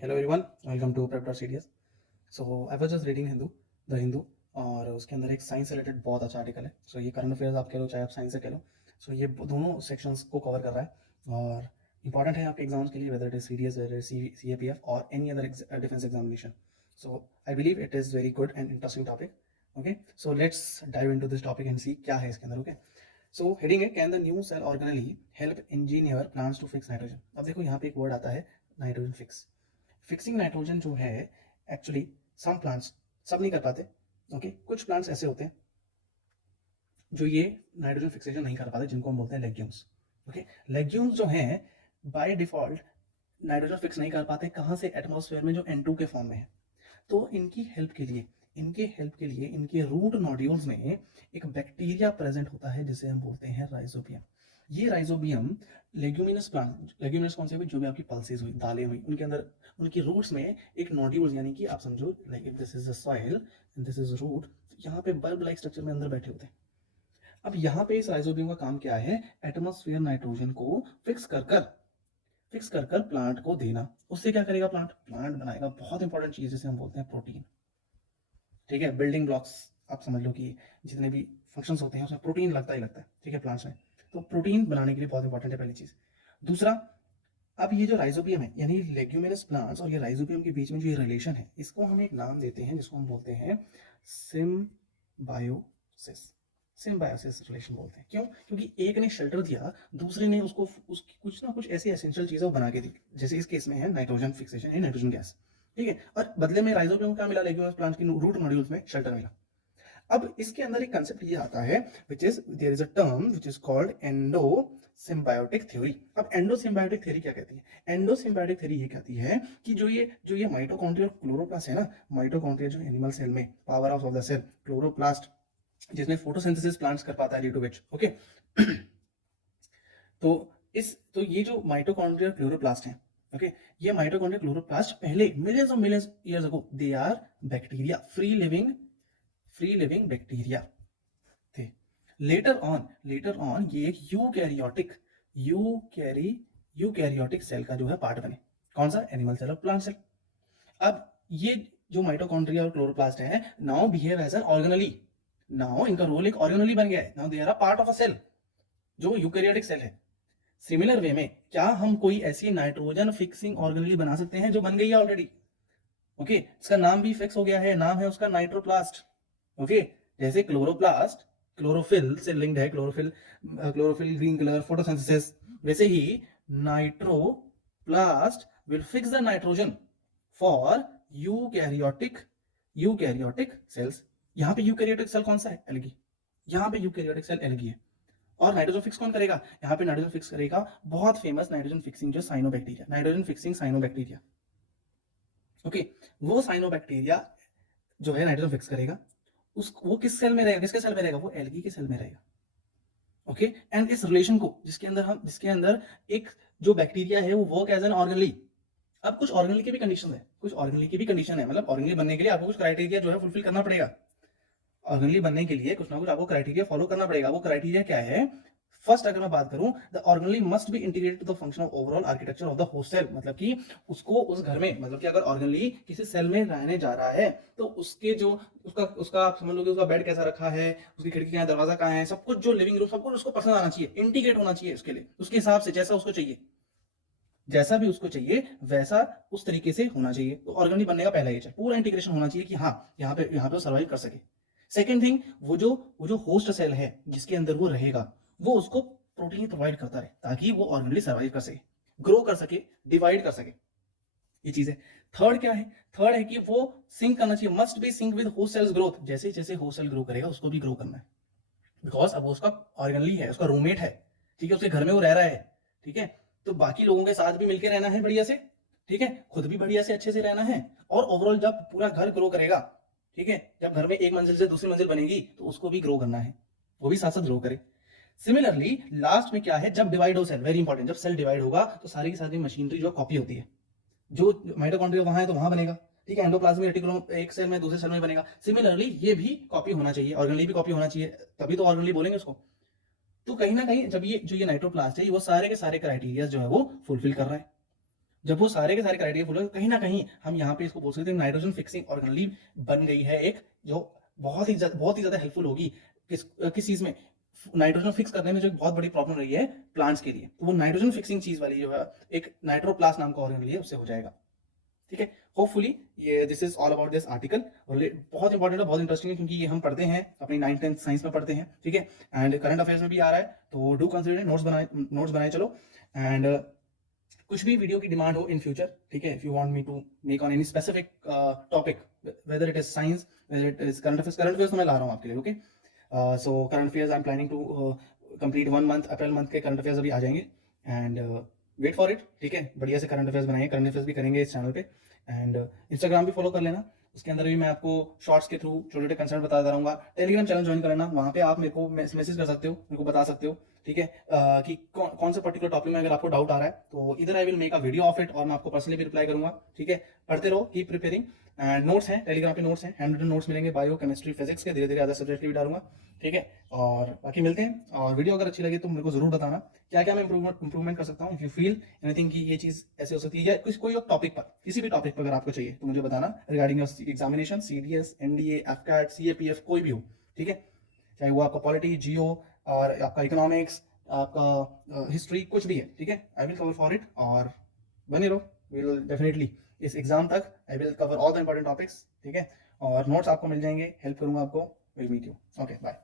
Hello everyone, welcome to prep series. So I was just reading the Hindu, और उसके अंदर एक साइंस से रिलेटेड बहुत अच्छा आर्टिकल है। सो ये करंट अफेयर्स आप कह लो चाहे आप साइंस से कह लो, सो ये दोनों सेक्शंस को कवर कर रहा है और इंपॉर्टेंट है आपके एग्जाम्स के लिए, whether it is CDS, whether it is CAPF और any other defence examination. So I believe it is very good and interesting topic. Okay, so let's dive into this topic and see क्या है इसके अंदर। Okay, so heading है, can the new cell organelle help engineer plants to fix nitrogen. अब देखो यहाँ पे एक वर्ड आता है नाइट्रोजन फिक्स। फिक्सिंग नाइट्रोजन जो है, एक्चुअली सम प्लांट्स, सब नहीं कर पाते। ओके, कुछ प्लांट्स ऐसे होते हैं जो ये नाइट्रोजन फिक्सेशन नहीं कर पाते, जिनको हम बोलते हैं लेग्यूम्स। ओके, लेग्यूम्स जो हैं बाय डिफॉल्ट नाइट्रोजन फिक्स नहीं कर पाते। कहाँ से? एटमॉस्फेयर में जो N2 के फॉर्म में है। तो इनकी हेल्प के लिए इनके रूट नोड्यूल्स में एक बैक्टीरिया प्रेजेंट होता है जिसे हम बोलते हैं राइजोबियम। ये राइजोबियम लेग्यूमिनस प्लांट, लेग्यूमिनस कौन से हुई? जो भी आपकी पल्सेस हुई, दालें हुई, उनके अंदर उनकी रूट्स में एक नोड्यूल्स, यानी कि आप समझो like if this is the soil and this is root, यहाँ पे बल्ब लाइक स्ट्रक्चर में अंदर बैठे होते हैं। अब यहाँ पे इस राइजोबियम का काम क्या है? एटमॉस्फेयर नाइट्रोजन को फिक्स कर कर प्लांट को देना। उससे क्या करेगा? प्लांट बनाएगा बहुत इंपॉर्टेंट चीज जिसे हम बोलते हैं प्रोटीन। ठीक है, बिल्डिंग ब्लॉक्स आप समझ लो कि जितने भी फंक्शंस होते हैं उसमें प्रोटीन लगता ही लगता है। ठीक है, प्लांट्स में तो प्रोटीन बनाने के लिए बहुत इंपॉर्टेंट है, पहली चीज। दूसरा, अब ये जो राइजोबियम है, यानी लेग्यूमिनस प्लांट्स और ये राइजोबियम के बीच में जो ये रिलेशन है, इसको हम एक नाम देते हैं जिसको हम बोलते हैं सिम्बायोसिस। सिम्बायोसिस रिलेशन बोलते हैं। क्यों? क्योंकि एक ने शेल्टर दिया, दूसरे ने उसको उसकी कुछ ना कुछ ऐसी एसेंशियल चीजें बना के दी, जैसे इस केस में है नाइट्रोजन फिक्सेशन या नाइट्रोजन गैस। ठीक है, और बदले में राइजोबियम क्या मिला? लेग्यूमिनस प्लांट की रूट नोड्यूल्स में शेल्टर मिला। अब इसके अंदर एक कंसेप्ट ये आता है which is there is a term which is called endosymbiotic theory. अब एंडो सिम्बायोटिक थ्योरी क्या कहती है? एंडो सिम्बायोटिक थ्योरी ये कहती है कि जो ये माइटोकॉन्ड्रिया और क्लोरोप्लास्ट है ना, माइटोकॉन्ड्रिया जो एनिमल सेल में powerhouse of the cell, chloroplast जिसमें फोटोसिंथेसिस प्लांट्स कर पाता है ड्यू टू विच। ओके, तो ये जो माइटोकॉन्ड्रिया क्लोरोप्लास्ट है, ओके, ये माइटोकॉन्ड्रिया क्लोरोप्लास्ट पहले millions years ago they are bacteria, free living bacteria थे। लेटर ऑन ये एक यूकैरियोटिक सेल का जो है पार्ट बने। कौन सा? एनिमल सेल और प्लांट सेल। अब ये जो माइटोकॉन्ड्रिया और क्लोरोप्लास्ट है, now behave as an organelle. Now इनका रोल एक ऑर्गेनली बन गया है। Now they are a part of a cell, जो यूकैरियोटिक सेल है। सिमिलर वे में क्या हम कोई ऐसी नाइट्रोजन फिक्सिंग ऑर्गेनली बना सकते हैं जो बन गई है ऑलरेडी? ओके, इसका नाम भी फिक्स हो गया है, नाम है उसका नाइट्रोप्लास्ट। ओके, जैसे क्लोरोप्लास्ट क्लोरोफिल से लिंक्ड है, क्लोरोफिल ग्रीन कलर फोटोसिंथेसिस, वैसे ही nitroplast will fix the nitrogen for eukaryotic cells. यहाँ पे यूकैरियोटिक सेल कौन सा है? एल्गी। यहाँ पे यूकैरियोटिक सेल एल्गी है। और नाइट्रोजन फिक्स कौन करेगा? यहाँ पे नाइट्रोजन फिक्स करेगा बहुत फेमस नाइट्रोजन फिक्सिंग जो cyanobacteria, nitrogen fixing cyanobacteria. Okay, वो साइनोबैक्टीरिया जो है नाइट्रोजन फिक्स करेगा। वो किस सेल में रहेगा? किसके सेल में रहेगा? वो एल्गी के सेल में रहेगा। ओके, एंड इस रिलेशन को जिसके अंदर एक जो बैक्टीरिया है वो वर्क एज एन ऑर्गेनली। अब कुछ ऑर्गेनली की भी कंडीशन है, मतलब ऑर्गेनली बनने के लिए आपको कुछ क्राइटेरिया जो है फुलफिल करना पड़ेगा। ऑर्गेनली बनने के लिए कुछ ना कुछ आपको क्राइटेरिया फॉलो करना पड़ेगा। वो क्राइटेरिया क्या है? फर्स्ट अगर मैं बात करूं, the organelle must be integrated to the function of overall architecture of the host cell. मतलब कि उसको उस घर में, मतलब कि अगर ऑर्गेनली किसी सेल में रहने जा रहा है तो उसके जो उसका आप समझ लो कि उसका बेड कैसा रखा है, उसकी खिड़की कहाँ है, दरवाजा कहाँ है, सब कुछ जो लिविंग रूम, सब कुछ उसको पसंद आना चाहिए, इंटीग्रेट होना चाहिए उसके लिए, उसके हिसाब से जैसा उसको चाहिए, जैसा भी उसको चाहिए वैसा उस तरीके से होना चाहिए। तो ऑर्गेनली बनने का पहला ये पूरा इंटीग्रेशन होना चाहिए कि हाँ यहाँ पे सर्वाइव कर सके। सेकेंड थिंग, वो जो होस्ट सेल है जिसके अंदर वो रहेगा, वो उसको प्रोटीन प्रोवाइड करता रहे ताकि वो ऑर्गेनली सर्वाइव कर सके, ग्रो कर सके, डिवाइड कर सके। ये चीज है। थर्ड क्या है? थर्ड है कि वो सिंक करना चाहिए, must be sync with host cells growth. जैसे जैसे होस्ट सेल ग्रो करेगा उसको भी ग्रो करना है, बिकॉज अब उसका ऑर्गेनली है, उसका रूममेट है। ठीक है, उसके घर में वो रह रहा है। ठीक है, तो बाकी लोगों के साथ भी मिलकर रहना है बढ़िया से। ठीक है, खुद भी बढ़िया से अच्छे से रहना है, और ओवरऑल जब पूरा घर ग्रो करेगा, ठीक है, जब घर में एक मंजिल से दूसरी मंजिल बनेगी तो उसको भी ग्रो करना है, वो भी साथ साथ ग्रो करे। सिमिलरली लास्ट में क्या है? जब डिवाइड हो सेल, वेरी इंपॉर्टेंट, जब सेल डिवाइड होगा तो सारी की सारी मशीनरी जो कॉपी होती है, जो माइटोकॉन्ड्रिया वहां है तो वहां बनेगा। ठीक है, एंडोप्लाज्मिक रेटिकुलम एक सेल में दूसरे सेल में बनेगा। सिमिलरली ये भी कॉपी होना चाहिए, ऑर्गेनली भी कॉपी होना चाहिए, तभी तो ऑर्गेनली बोलेंगे उसको। तो कहीं ना कहीं जब ये नाइट्रोप्लास्ट है, वो सारे के सारे क्राइटेरिया जो है वो फुलफिल कर रहा है। जब वो सारे के सारे क्राइटेरिया फुल हो, कहीं ना कहीं हम यहाँ पे इसको बोल सकते हैं नाइट्रोजन फिक्सिंग ऑर्गेनेली बन गई है एक, जो बहुत ही ज्यादा हेल्पफुल होगी किस चीज में, नाइट्रोजन फिक्स करने में, जो एक बहुत बड़ी प्रॉब्लम रही है प्लांट्स के लिए। तो वो नाइट्रोजन फिक्सिंग चीज वाली जो है एक नाइट्रोप्लास्ट नाम का ऑर्गेनेल है, उससे हो जाएगा। ठीक है, होपफुली ये this is all about this article. बहुत इंपॉर्टेंट है, बहुत इंटरेस्टिंग है, क्योंकि ये हम पढ़ते हैं अपनी 9th-10th साइंस में पढ़ते हैं। ठीक है, एंड करंट अफेयर्स में भी आ रहा है, तो डू कंसिडर, नोट्स बनाए चलो। एंड कुछ भी वीडियो की डिमांड हो इन फ्यूचर, ठीक है, if you want me to make on any specific topic, whether it is science, whether it is current affairs तो मैं ला रहा हूँ आपके लिए। Okay, so current affairs I am planning to complete 1 month, April month के current affairs अभी आ जाएंगे, एंड वेट फॉर इट। ठीक है, बढ़िया से करंट अफेयर्स बनाएंगे, करंट अफेयर्स भी करेंगे इस चैनल पे। एंड इंस्टाग्राम भी फॉलो कर लेना, उसके अंदर भी मैं आपको शॉर्ट्स के थ्रू छोटे छोटे कंसेप्ट बताता रहूंगा। टेलीग्राम चैनल ज्वाइन कर लेना, वहाँ पे आप मेरे को मैसेज कर सकते हो, मेरे को बता सकते हो। ठीक है, कि कौन सा पर्टिकुलर टॉपिक में अगर आपको डाउट आ रहा है, तो इधर I will make a video of it, और मैं आपको पर्सनली भी रिप्लाई करूंगा। ठीक है, पढ़ते रहो, कीप प्रिपेयरिंग। एंड नोट्स हैं टेलीग्राम पे, नोट्स हैं, हैंड रिटन नोट्स मिलेंगे, बायो, केमिस्ट्री, फिजिक्स के, धीरे धीरे अदर सब्जेक्ट भी डालूंगा। ठीक है, और बाकी मिलते हैं। और वीडियो अगर अच्छी लगी तो मेरे को जरूर बताना क्या क्या मैं इंप्रूवमेंट कर सकता हूँ। इफ यू फील एनीथिंग कि ये चीज ऐसे हो सकती है, या कोई टॉपिक पर, किसी भी टॉपिक पर अगर आपको चाहिए तो मुझे बताना, regarding examination, CDS, NDA, AFCAT, CAPF, कोई भी हो। ठीक है, चाहे वो आपका पॉलिटी, जियो, और आपका इकोनॉमिक्स, आपका हिस्ट्री, कुछ भी है। ठीक है, I will cover for it, और बने रहो, विल डेफिनेटली इस एग्जाम तक I will cover all the important topics. ठीक है, और नोट्स आपको मिल जाएंगे, हेल्प करूंगा आपको। Will meet you, okay, bye.